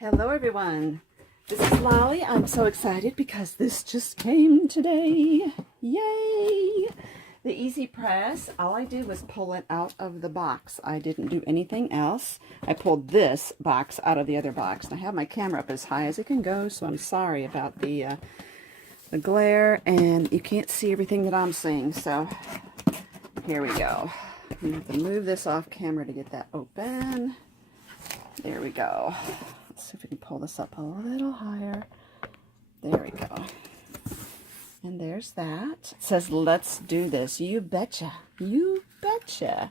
Hello everyone, this is Lolly. I'm so excited because this just came today. Yay! The Easy Press, all I did was pull it out of the box. I didn't do anything else. I pulled this box out of the other box. And I have my camera up as high as it can go, so I'm sorry about the glare and you can't see everything that I'm seeing. So here we go. I'm going to have to move this off camera to get that open. There we go. Let's see if we can pull this up a little higher. There we go. And there's that. It says, let's do this. You betcha. You betcha.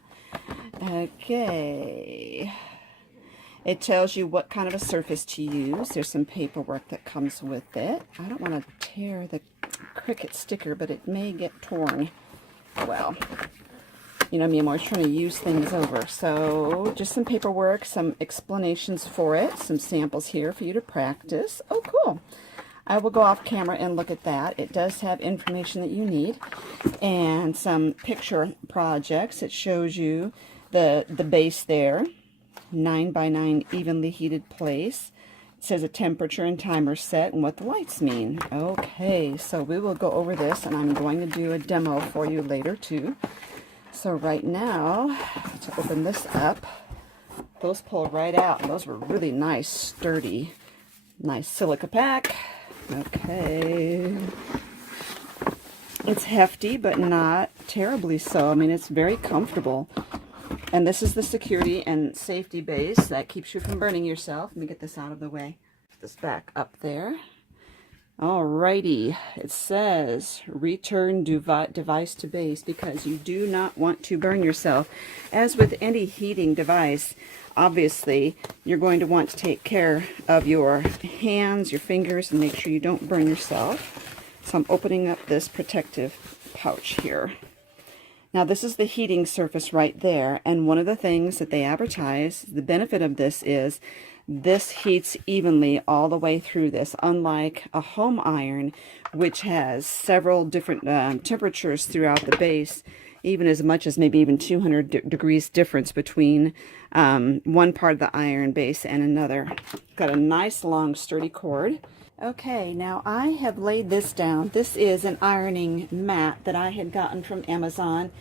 Okay. It tells you what kind of a surface to use. There's some paperwork that comes with it. I don't want to tear the Cricut sticker, but it may get torn. Well, you know me, I'm always trying to use things over. So just some paperwork, some explanations for it, some samples here for you to practice. Oh, cool. I will go off camera and look at that. It does have information that you need and some picture projects. It shows you the base there, 9x9 evenly heated place. It says a temperature and timer set and what the lights mean. Okay, so we will go over this and I'm going to do a demo for you later too. So right now, to open this up, those pull right out. Those were really nice, sturdy, nice silica pack. Okay. It's hefty, but not terribly so. I mean, it's very comfortable. And this is the security and safety base that keeps you from burning yourself. Let me get this out of the way. Put this back up there. Alrighty, it says return device to base because you do not want to burn yourself. As with any heating device, obviously you're going to want to take care of your hands, your fingers, and make sure you don't burn yourself. So I'm opening up this protective pouch here. Now this is the heating surface right there, and one of the things that they advertise, the benefit of this is this heats evenly all the way through this, unlike a home iron, which has several different temperatures throughout the base, even as much as maybe even 200 degrees difference between one part of the iron base and another. Got a nice long sturdy cord. Okay, now I have laid this down. This is an ironing mat that I had gotten from Amazon.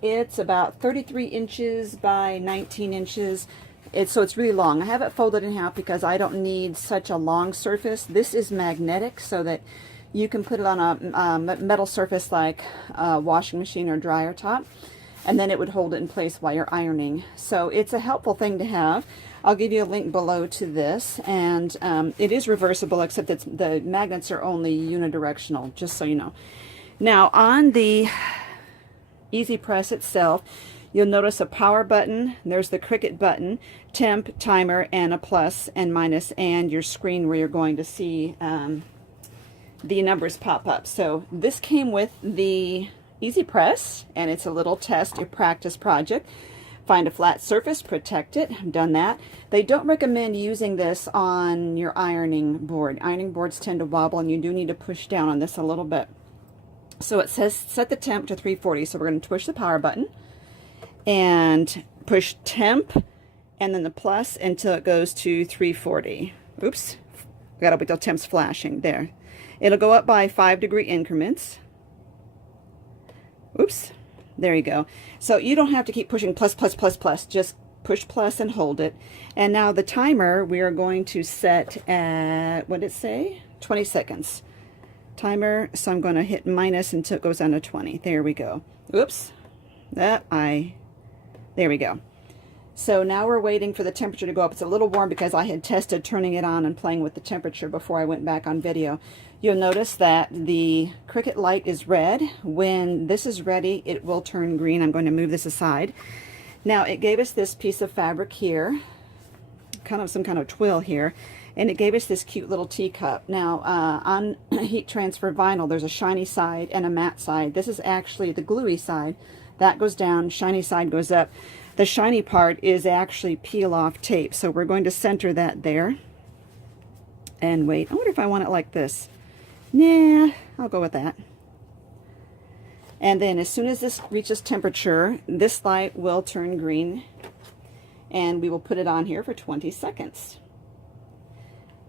It's about 33 inches by 19 inches. So it's really long. I have it folded in half because I don't need such a long surface. This is magnetic so that you can put it on a metal surface like a washing machine or dryer top, and then it would hold it in place while you're ironing. So it's a helpful thing to have. I'll give you a link below to this, and it is reversible, except that the magnets are only unidirectional, just so you know. Now on the Easy Press itself, you'll notice a power button, there's the Cricut button, temp, timer, and a plus and minus, and your screen where you're going to see the numbers pop up. So this came with the Easy Press, and it's a little test, your practice project. Find a flat surface, protect it. I've done that. They don't recommend using this on your ironing board. Ironing boards tend to wobble, and you do need to push down on this a little bit. So it says set the temp to 340, so we're going to push the power button and push temp and then the plus until it goes to 340. Oops, I gotta wait till temp's flashing. There, it'll go up by 5-degree increments. Oops, there you go. So you don't have to keep pushing plus, plus, plus, plus. Just push plus and hold it. And now the timer we are going to set at, what did it say? 20 seconds. Timer, so I'm going to hit minus until it goes down to 20. There we go. Oops, there we go. So now we're waiting for the temperature to go up. It's a little warm because I had tested turning it on and playing with the temperature before I went back on video. You'll notice that the Cricut light is red. When this is ready, it will turn green. I'm going to move this aside. Now it gave us this piece of fabric here, kind of some kind of twill here, and it gave us this cute little teacup. Now on heat transfer vinyl, there's a shiny side and a matte side. This is actually the gluey side. That goes down, shiny side goes up. The shiny part is actually peel-off tape, so we're going to center that there. And wait, I wonder if I want it like this. Nah, I'll go with that. And then as soon as this reaches temperature, this light will turn green, and we will put it on here for 20 seconds.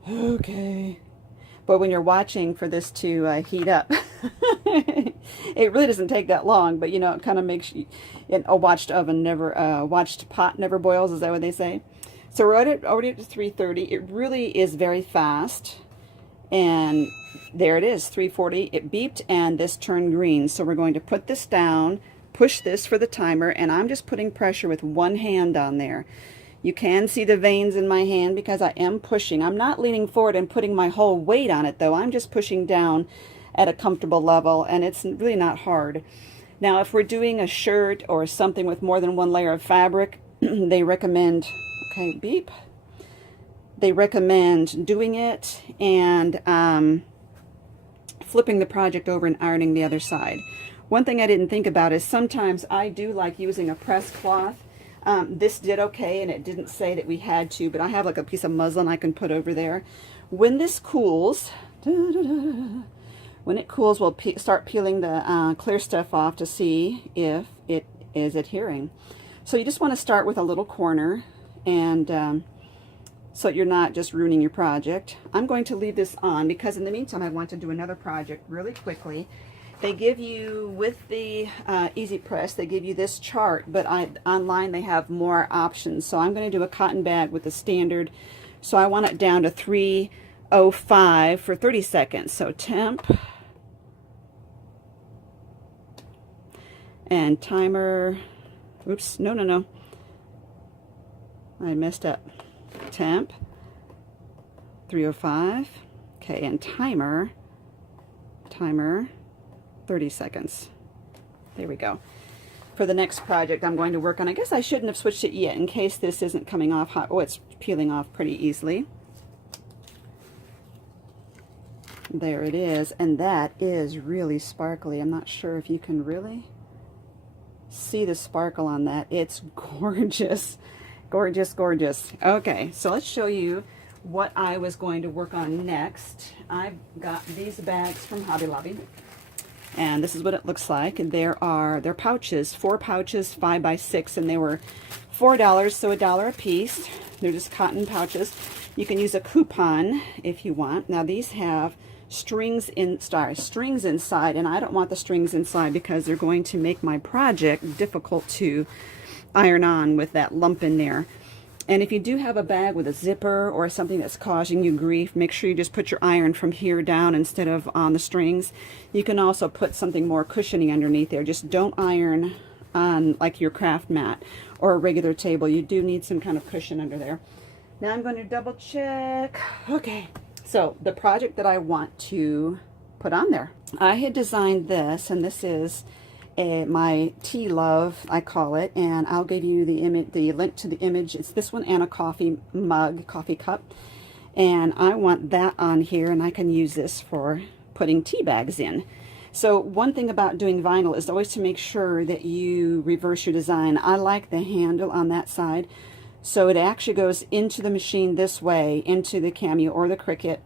Okay. But when you're watching for this to heat up, it really doesn't take that long, but you know, it kind of makes you, a watched oven never, watched pot never boils, is that what they say? So we're already at 330. It really is very fast. And there it is, 340. It beeped and this turned green. So we're going to put this down, push this for the timer, and I'm just putting pressure with one hand on there. You can see the veins in my hand because I am pushing. I'm not leaning forward and putting my whole weight on it though. I'm just pushing down at a comfortable level, and it's really not hard. Now if we're doing a shirt or something with more than one layer of fabric, they recommend, okay, beep. They recommend doing it and flipping the project over and ironing the other side. One thing I didn't think about is sometimes I do like using a press cloth. This did okay, and it didn't say that we had to, but I have like a piece of muslin I can put over there. When this cools, when it cools, we'll start peeling the clear stuff off to see if it is adhering. So you just want to start with a little corner, and so you're not just ruining your project. I'm going to leave this on because in the meantime I want to do another project really quickly. They give you, with the Easy Press, they give you this chart, but online they have more options. So I'm going to do a cotton bag with the standard. So I want it down to 305 for 30 seconds. So temp and timer. Oops, no. I messed up. Temp, 305. Okay, and timer, 30 seconds. There we go. For the next project I'm going to work on, I guess I shouldn't have switched it yet in case this isn't coming off hot. Oh, it's peeling off pretty easily. There it is, and that is really sparkly. I'm not sure if you can really see the sparkle on that. It's gorgeous. Gorgeous, gorgeous. Okay, so let's show you what I was going to work on next. I've got these bags from Hobby Lobby, and this is what it looks like. They're pouches, 4 pouches, 5 by 6, and they were $4, so $1 a piece. They're just cotton pouches. You can use a coupon if you want. Now these have strings inside, and I don't want the strings inside because they're going to make my project difficult to iron on with that lump in there. And if you do have a bag with a zipper or something that's causing you grief, make sure you just put your iron from here down instead of on the strings. You can also put something more cushiony underneath there. Just don't iron on like your craft mat or a regular table. You do need some kind of cushion under there. Now I'm going to double check. Okay, so the project that I want to put on there. I had designed this, and this is my tea love, I call it, and I'll give you the link to the image. It's this one and a coffee mug, coffee cup, and I want that on here, and I can use this for putting tea bags in. So one thing about doing vinyl is always to make sure that you reverse your design. I like the handle on that side, so it actually goes into the machine this way, into the Cameo or the Cricut.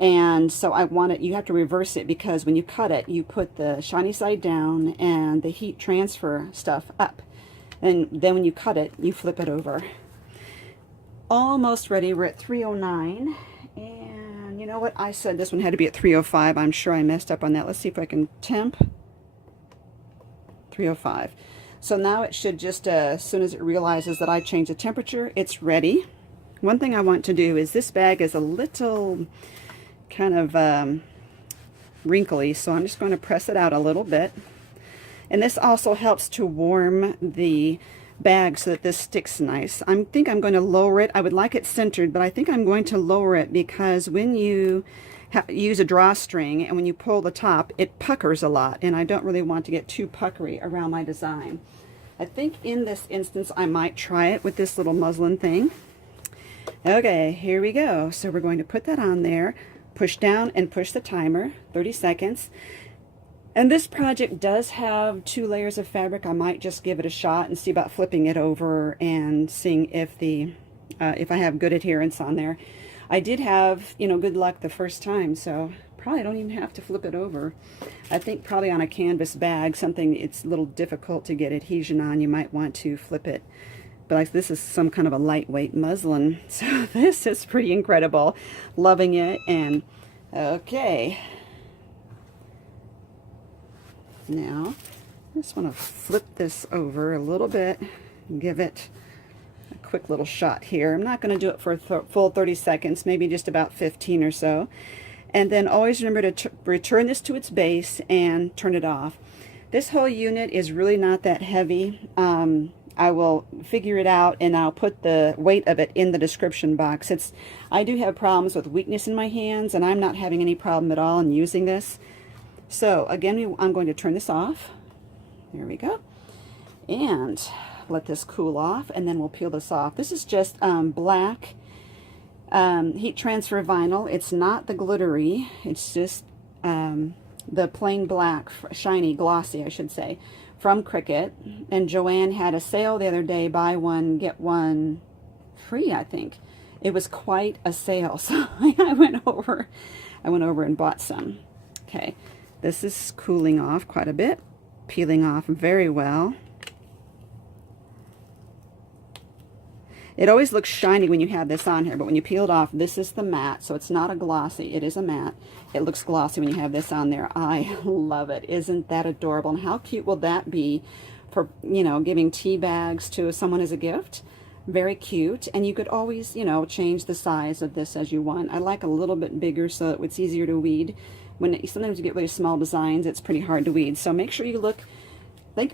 And so I want it, you have to reverse it because when you cut it, you put the shiny side down and the heat transfer stuff up. And then when you cut it, you flip it over. Almost ready. We're at 309. And you know what? I said this one had to be at 305. I'm sure I messed up on that. Let's see if I can temp. 305. So now it should just, as soon as it realizes that I changed the temperature, it's ready. One thing I want to do is this bag is a little kind of wrinkly, so I'm just going to press it out a little bit, and this also helps to warm the bag so that this sticks nice. I think I'm going to lower it. I would like it centered, but I think I'm going to lower it because when you use a drawstring and when you pull the top, it puckers a lot, and I don't really want to get too puckery around my design. I think in this instance I might try it with this little muslin thing. Okay, here we go. So we're going to put that on there. Push down and push the timer, 30 seconds. And this project does have 2 layers of fabric. I might just give it a shot and see about flipping it over and seeing if if I have good adherence on there. I did have, good luck the first time, so probably don't even have to flip it over. I think probably on a canvas bag, something it's a little difficult to get adhesion on, you might want to flip it But like, this is some kind of a lightweight muslin. So this is pretty incredible. Loving it. And okay. Now, I just want to flip this over a little bit and give it a quick little shot here. I'm not going to do it for a full 30 seconds, maybe just about 15 or so. And then always remember to return this to its base and turn it off. This whole unit is really not that heavy. I will figure it out, and I'll put the weight of it in the description box. I do have problems with weakness in my hands, and I'm not having any problem at all in using this. So again, I'm going to turn this off. There we go. And let this cool off, and then we'll peel this off. This is just black heat transfer vinyl. It's not the glittery. It's just the plain black, shiny, glossy, I should say, from Cricut. And Joanne had a sale the other day, buy one, get one free, I think. It was quite a sale, so I went over and bought some. Okay, this is cooling off quite a bit, peeling off very well. It always looks shiny when you have this on here, but when you peel it off, this is the matte, so it's not a glossy, it is a matte. It looks glossy when you have this on there. I love it. Isn't that adorable? And how cute will that be for, you know, giving tea bags to someone as a gift? Very cute. And you could always, you know, change the size of this as you want. I like a little bit bigger so it's easier to weed. Sometimes you get really small designs, it's pretty hard to weed. So make sure you look.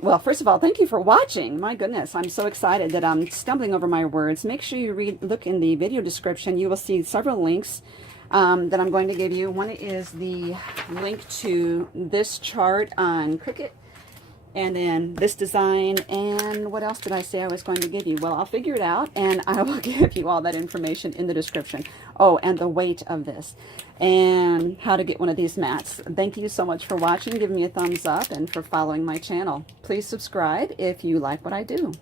Well, first of all, thank you for watching. My goodness, I'm so excited that I'm stumbling over my words. Make sure you look in the video description. You will see several links that I'm going to give you. One is the link to this chart on Cricut, and then this design, and what else did I say I was going to give you? Well, I'll figure it out, and I will give you all that information in the description. Oh, and the weight of this, and how to get one of these mats. Thank you so much for watching. Give me a thumbs up, and for following my channel. Please subscribe if you like what I do.